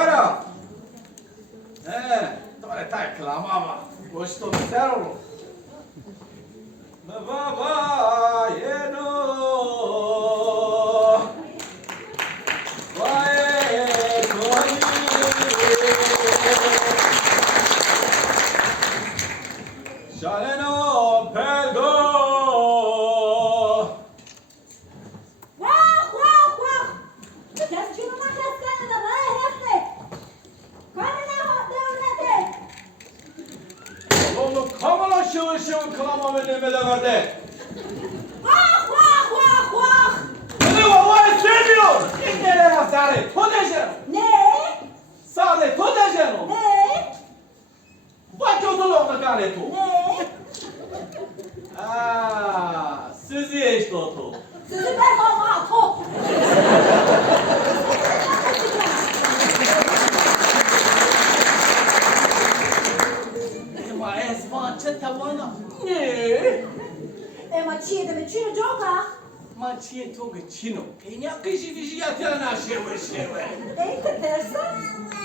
Yara. Dole tay kılama ama. Goşto biter olur. Baba yeno. Vay koni. Şaleno pelgo. Vah vah vah. Kes şunu nefeslerini de vay herifle. Karına devlete. Oğlum kamala şıvı şıvı kılama ve neme de verdi. Vah vah vah vah. Ne var vay sevmiyor. İngiltere sare. Todejen. Ne? Sare todejen o. Ne? Bak yodulokla karetu. Ne? Sizi işte otu. Sizi ben baba top. Ma esma çetavana. Ne? Ema çiğde mi çürü joka? Ma çiye toga çino. Kenya kışı fişi yatana şewe şewe. Eğitim tersen.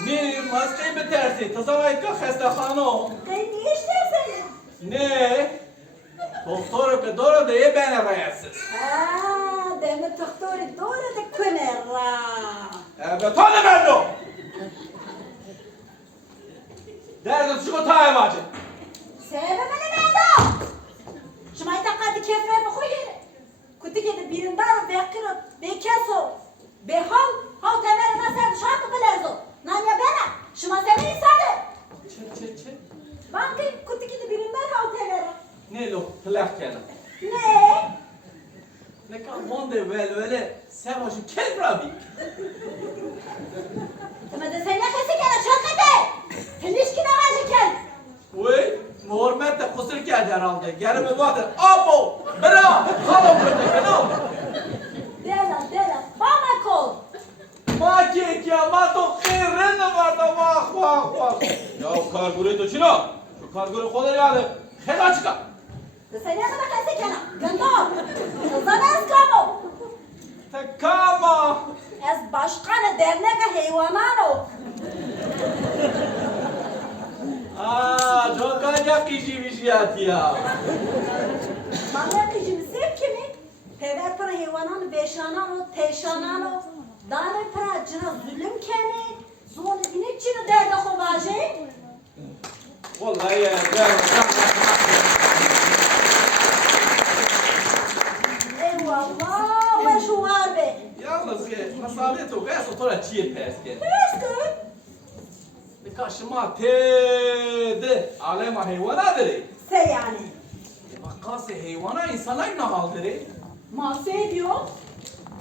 Ne maske bitersi. Tasavayt ka xestahano. Ne işlersen? Ne? Doktor ke doğru diye ben arayasız. Deme doktori doğru da könera. Evet hadi ben de. Derdim çikolataya bacı. Sebebe ne meydan? Şumay takadi kefre bu yere. Kutu kedi birinden bekiro, bekeso, behal, hav temere nasıl şartı bilezo. Nanya bana, şuma seni insanı. Çe. Bankı kutu kedi birinden hav temere. Ne lo plak kelam. Ne? Ne kan monde öyle sen başın kel brabi. Ama da sen yakası gene şarkıda. Telişki de vacı kel. Uy, Muhammed de kusur geldi herhalde. Gelme vardır. Abo, bra, halo kötü no. Dela, bana kol. Maki kıyamato kırın vardı vah. Ya kargure to çino. Şu kargure kolay yani. Hela çıka. Da sen yakası gene. Gandor. Zanaz kamo. Tekama. Ez başkanı dernek hayvanano. Çok acayip bir şey ya. Bana kıcım sev kimi? Pever para hayvanano, beşanano, teşanano. Dane para cina zulüm kemi. Zon inekçini derde kovacı. Vallahi ya. Eyvallah ve şu var be. Yalnız ki masalet o gayet otura çiğ peske. Peskün. Karşıma tede alem hayvanadır. Se yani. Vakası hayvana insana ne haldır? Mase diyor.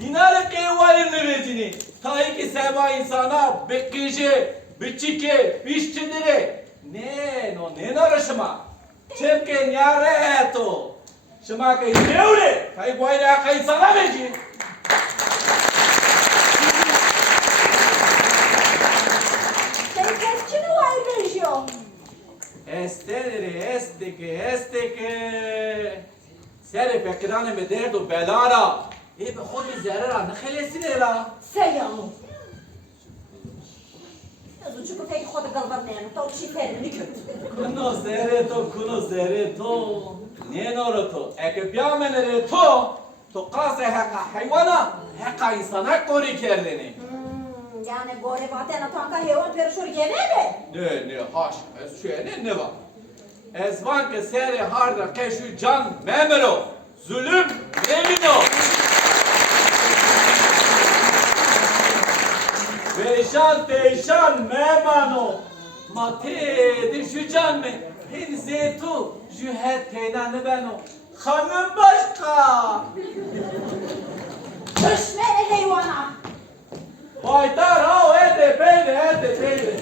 Dinar kevayır nevecini. Tayi ki seba insana bekkici, biçike, bişçidire. Ne narışma. Çemke nyare eto. Şıma kayı devre. Kayı boyra kayı sana veci. Sen keskini var benziyor. Esteke. Seri pekirane me derdo belara. Be khodi zarara nakhilesine la. Se yani. Yazıcık peki kodu galvan ne? Tavuk şiferini kötü. Kuno zere to. Ne noroto. Eke piamenere to. To kase haka hayvana. Haka insana kori kerdeni. Yani böyle vatana tanka hayvan perişur gene mi? Ne haş. Ez şöyle ne var? Ez van ke seri harda keşu can memero. Zulüm nemino. Beşan teşan memano. Mate düşü can me. Hinzetu jühet teynanı beno. Hanım başka. Düşme hayvana. Baytar ha ede peyde.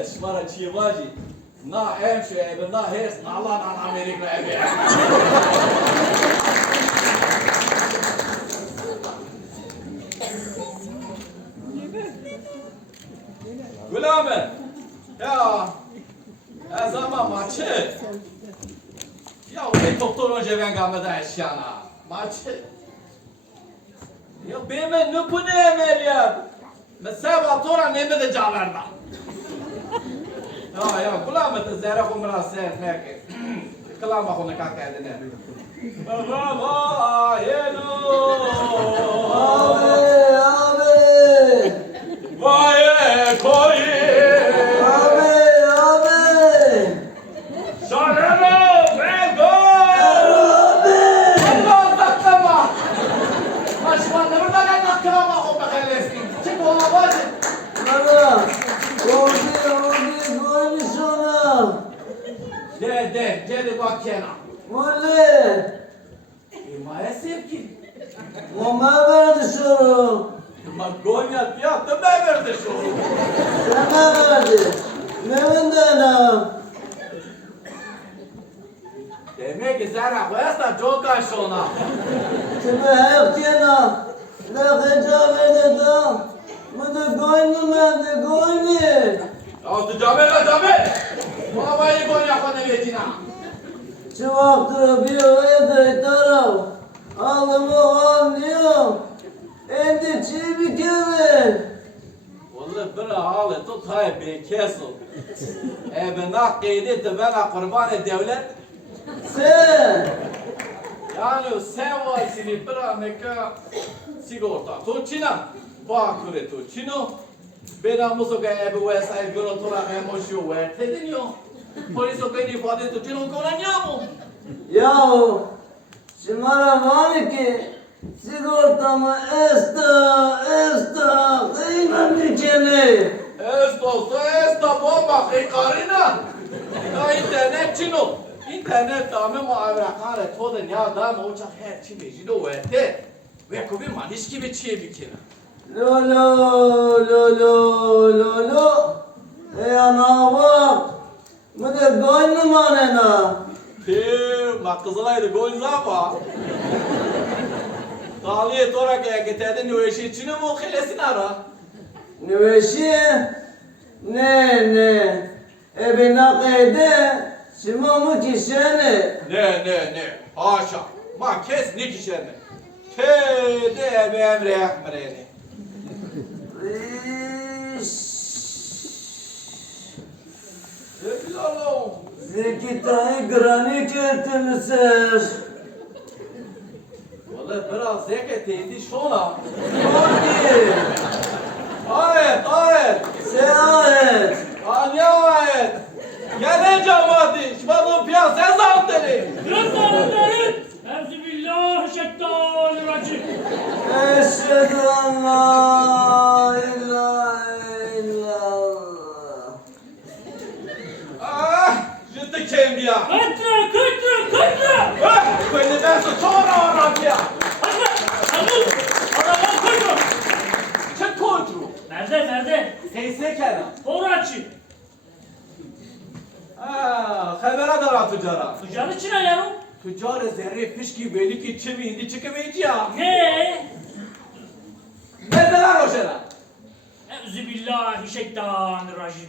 Eşmara çivaji. Na hemşe ebe na hers na Allah na Amerika ebe. Gülame. Ya. Ezama maçı. Ya o doktor önce ben gamada eşyana. Maçı. Ya benim ne bu ne ameliyat? Mesela tora ne mi de caverda? Ya kulağımı zerre kumra sernek. Kulağıma konu kakadene. Baba hello. Abi. Vay koy. Abi. Şarelo vego. Allah saklama. Başmanı burada ne saklama o bakalesini. Çık ola bacı. Baba. Oldu koymuş ona. De bak yana. Molle. İmaya sevgi. Mama verdi şunu. Magonya fiyatı ben verdi şu. Sana verdi. Nevinden ha. Demek ki sen koyarsan çok kaç ona. Şimdi hep kena. Ne kadar verdi da. Bu da koynu verdi koynu. Ya tu camel. Babayı Gonya konu vetina. Şu vakti bir evde taraf. Alımı anlıyor. Endi çivi kere. Vallahi bir halı tut hay bir keso. Ben akıydı de ben kurban devlet. Sen. Yani sen varsın bir aneka sigorta. Tuçina. Bakure tuçino. Ben musoka ebu vesaire grotora emoşu vertediniyor. Polis o beni ifade tuçino konanyamo. Yahu. Şımara var ki. Sigortamı esta. Kıyman dikeni. Esta bomba karina. Ya internet çino. İnternet dame muavirakare toda ya da moça her çi mecino verte. Ve kubi maniş gibi çiğ bir kere. Lo. Ana bak. Bu da gönlüm manena. Ma kızılaydı gol zapa. Taliye tora kaya gitedin nüveşi çino mu khilesin ara. Nüveşi. Ne. Ebi nakede. Şimamı kişene. Ne. Haşa. Ma kes ne kişene. Te be emre yakmreni. Lalo. Zekitayı granit etmişler. Vallahi biraz zeketeydi şuna. Hadi. Ayet. Seyahat. Ayet. Gene cemaati. Şubat piyasa zanteli. Yazarların Euzubillahişşeytanirracim. Eşhedü en la ilahe illallah. Ciddi kembiya. Kıtra. Böyle ben sonra oraya. Hadi. Araba koyma. Çık koydu. Nerede? Seyse kelam. Oraçı. Habera dara tüccara. Tüccar içine yarım. Tüccar zerre fişki belli ki çimi hindi çıkamayacağım. Ne? Neredeler o şeyler? Euzubillahişşeytanirracim.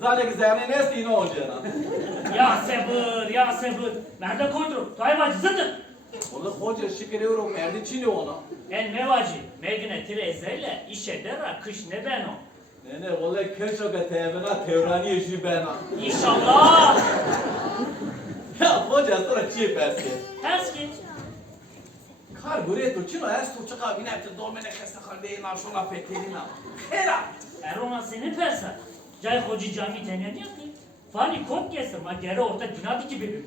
Zalek zerre nesli ne olacağına? Ya sabır. Nerede koydun? Tayyip zıttı. Onu hoca şikiriyorum merdi çini ona. En mevacı. Megine tirezeyle işe dera kış ne ben o. Ne vallahi köşoga tevbena tevrani işi bena. İnşallah. Ya hoca sonra çiğ persi. Ters ki. Kar buraya tu çino es tu çıka binayet domene kesta kardeyna şuna fetelina. Hera. Erona seni persa. Cay hoca cami tenedi yaptı. Fani kod kesse ma gere orta dinadi ki bebi.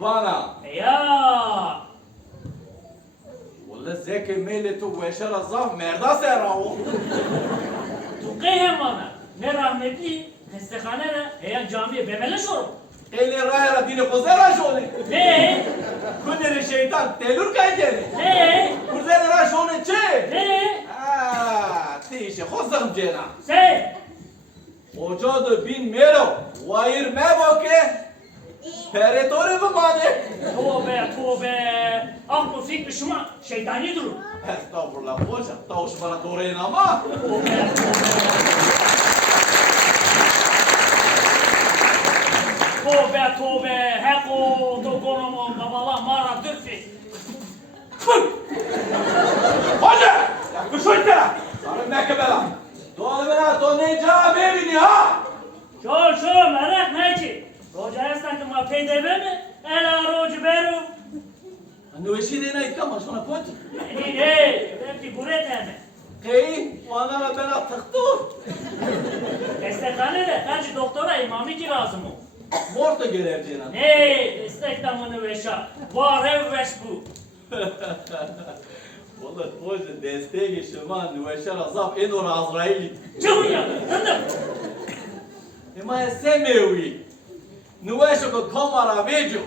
Bana. Ya. Vallahi zeki meyle tu veşera zaf merda sera o. Tu keyhem bana. Ne rahmetli. Hestehane ne? Heyan camiye bemeleş oru. Eyle rayra dini kuzera şone. Ne? Kudere şeytan telur kayteri. Ne? Kuzera şone çe. Ne? Tişe khozam cena. Se. Hoca da bin mero. Vayir me boke. Peretore mi mane? Tövbe. Aklı fikri şuma şeytani durur. Estağfurullah hoca. Tavuş bana doğrayın ama. Tövbe tövbe. Hep o dokonomo babala mara dürfi. Hadi! Ya kuşuydu! Sarın mekebela! Doğru bana donayı cevap verin ya! Şu merak ne ki? Roca esnakı ma PDB mi? Ela rocu beru. Anne o işi de ne yıkama şuna koy. Belki guret eme. Kıyı, bana ben atıktı. Destekhanı da kaç doktora imamı ki lazım o. Morta görevciğine. Ne? Destek damını veşa. Var ev veş bu. Vallahi hoca desteğe geçiyorum ha. Nüveşer azap en ora Azrail'i. Çabuk ya. Hındım. Ama semewi. Nüveşer ko kamera vejo.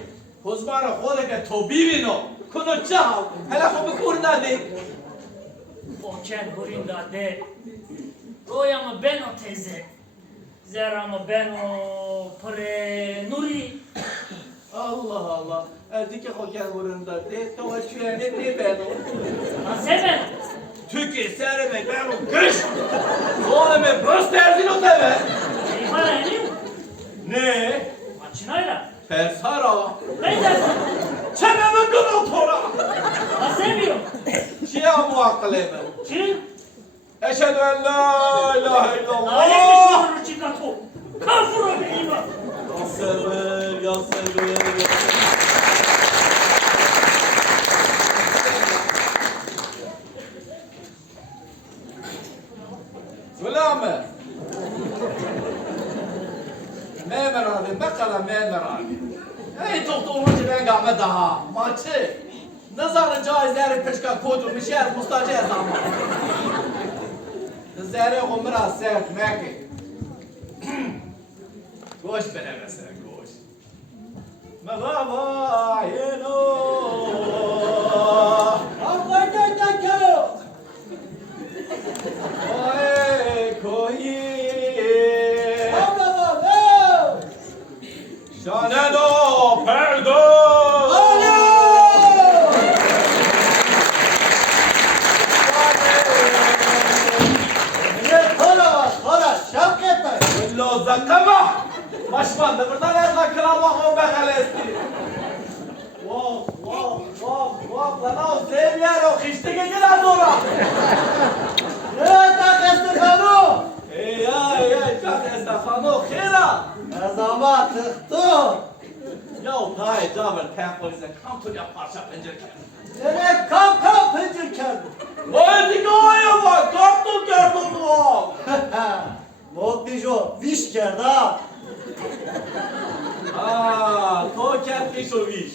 Hozmara khode ke tobirino. Kuno çahal. Hala ko bikurna de. O kel burinda de. Roya mı ben o teyze. Zera mı ben o pre nuri. Allah Allah. Ezdike hokel burunda de. Tavaçüye ne de ben o. Ha sen Türkiye serime ben o kış. Sonra me gösterdin o tebe. Eyvara elim. Ne? Açınayla. Persara. Ne dersin? Çenemi kınıl tora. Ha sevmiyor. Şia muakkaleme. Çin. Eşhedü en la ilahe illallah. Alem bir çıkartı. Kafur be iman. Ya sever, ya sever, ya sever. Sülame. Memer abi, bakala memer abi. Ey doktoruncu ben gâme daha. Maçı. Nazarı caizleri peşka kodurmuş yer mustacı zaman. Zerre umra sert meki. Goş benemese goş. Merhaba yeno. Oy koyi. Şanedo perdo. Lo zakama. Başman da burada ne zakama o be galesti. Wow, lan o sevyer o kıştı geceler sonra. Ey, kas estafano khira. Ya tay caber tempolize kam to ya parça pencerken. Oy dikoya bak kam to gördüm o. To ket kişoviş.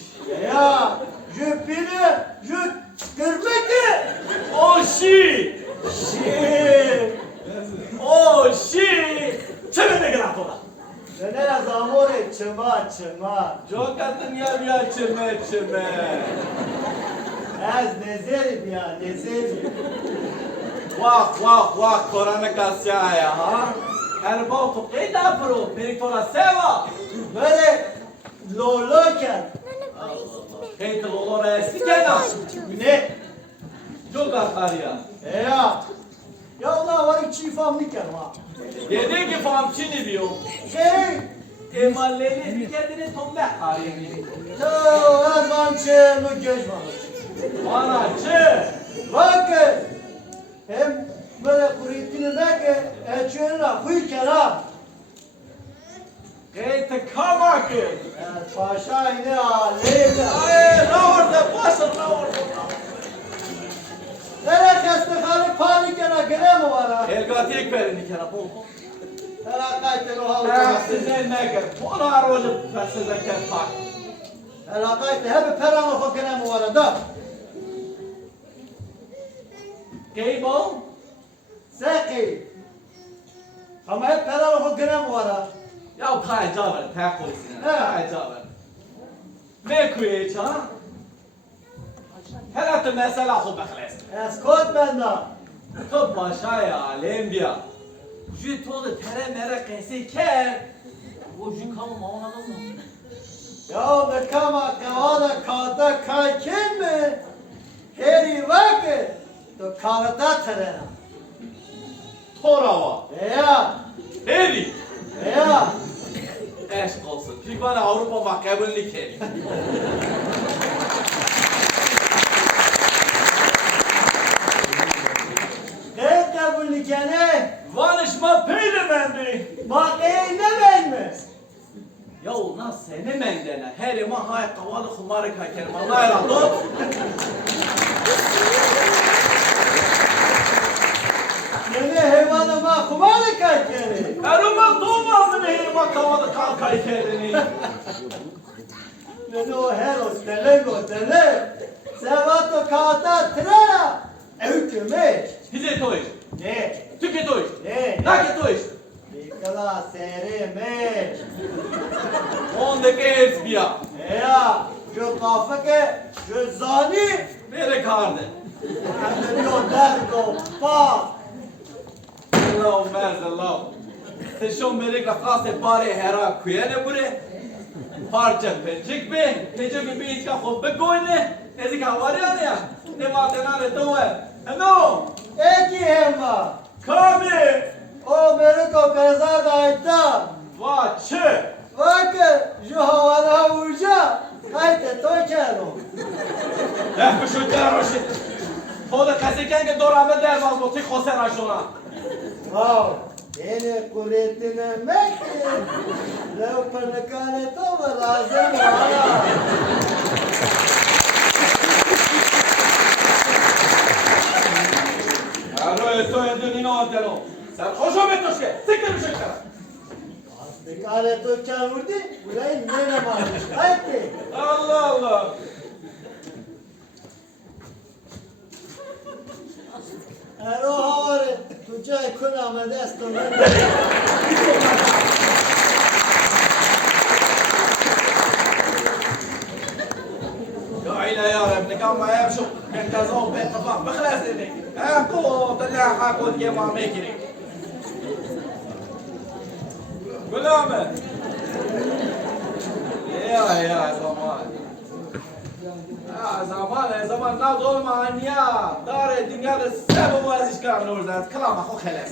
O şi. Çemene gratora. Çok atın ya çeme. Vah, korana kasyaya ha. Erba to qeda pro, peritora seva. Qeda lolora sikena. Çok akarya. Dedi ki famçini diyor. Emalleri kendine tombe harimi. Anacı. Hem böyle kuruyutunu belki elçiyorlar, kuyuken Qeda kamakı. Paşa yine aleyhine. Ay, ne orada başın ne orada. Nereye kestikleri panikene gire mi var ha? Elgatik verin ikana bol. Helakaytın o halı. Sizin ne gel? Ona aracı sizden ket pak. Helakaytın hep peran o gire mi var da? Keybol. Seki. Ama hep peran o gire mi var ha? Ya pay caver, pay koysun. He. Pay caver. Ne kuyeç ha? Helat mesela xo bخلص. Eskot benden. تو باشای عالم بیا جوی تو ده تره مره قیسی کر و جوی کامو ماونا دمو Ya ne kama kavada kağıda kayken mi? Heri vakit. To kağıda terena. تو روا Ya. هیوی Ya. Eşk olsun. Çünkü bana Avrupa makabullik edin. Ne kabul kene? Vanışma peyle bendi. Bak ne ben mi? Ya ulan seni mendene. Her ima hay kavalı kumarı kakerim. Allah razı olsun. Yine hayvanıma kumarı kakeri. Eruma doğmazdı be her ima kavalı kalkay kendini. Yine o heros dele. Sevato kağıta trara. Öyküme. Hize toy. Ne? Tüke toy. Ne? Nake toy. Nikala sereme. Ondaki hers biya. Ya şu kafake şu zani. Bere kardı. Anlıyor dergo pa. Allah merz Allah. Sen şun berek rafkası bari hera kuyene bure. Parça pencik be. Nece ki bir iska khub begoyne. Ezi kavari ya. Ne vatenare towe. Ano. Eki hema. Kami. O मेरे को पैसा दायता Va çı. वाके जो हवाला ऊर्जा आते तो चलो Lef şu derroşit. Hoda kaseken ke dorame dervaz boti khoser aşona. Wow येने कुरेतने मक्के लो पनकाने तो लाजम वाला Aro eto edunino atelo. Sen hoşo betoşke. Siktir bir şey kara. निकाले तो क्या उड़ती बुलाई ने मार आते Allah Allah. अरो हवारे तुझे खुना में दस्त में قايلة يا رب كان ما يمشوا كان كازون باتفاق بخلاص هذيك اكو طلع حاكل كيما ميكري غلامة يا زمان يا زمان ناضل مع النيا دار الدنيا السبب وازش كان نور ذات كلام اخو خلاص